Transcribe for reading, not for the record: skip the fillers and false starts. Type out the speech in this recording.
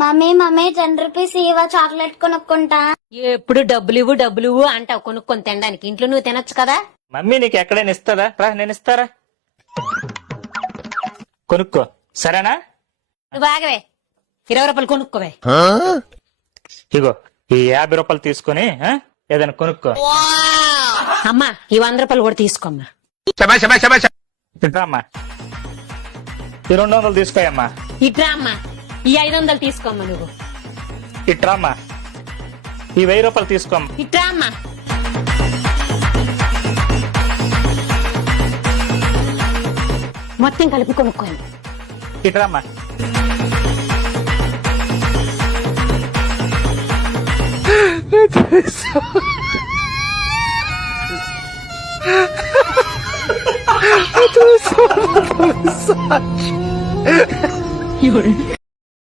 Mummy mummy 10 rupees ఇవా chocolate కొనుక్కుంటా. ఎప్పుడు డబ్బులు ఇవ్వు అంటావు కొనుక్కొని తినడానికి. ఇంట్లో నువ్వు తినొచ్చు కదా. మమ్మీ నీకు ఎక్కడైనా ఇస్తుందా? రా నేను ఇస్తారా, కొనుక్కో సరేనా? నువ్వు ఆగవే, 20 రూపాయలు కొనుక్కోవే. ఇగో ఈ 50 రూపాయలు తీసుకుని ఏదైనా కొనుక్కో. అమ్మా ఈ 100 రూపాయలు కూడా తీసుకోమ్మా. తింటామ్మా. ఈ 200 తీసుకోయమ్మా. ఇట్రా అమ్మా, ఈ 500 తీసుకోమ్మా. నువ్వు ఇట్రామ్మా. ఈ 1000 రూపాయలు తీసుకోమ్మా. ఇట్రా అమ్మా. మొత్తం కలిపి కొనుక్కోండి. ఇట్రామ్మా. You're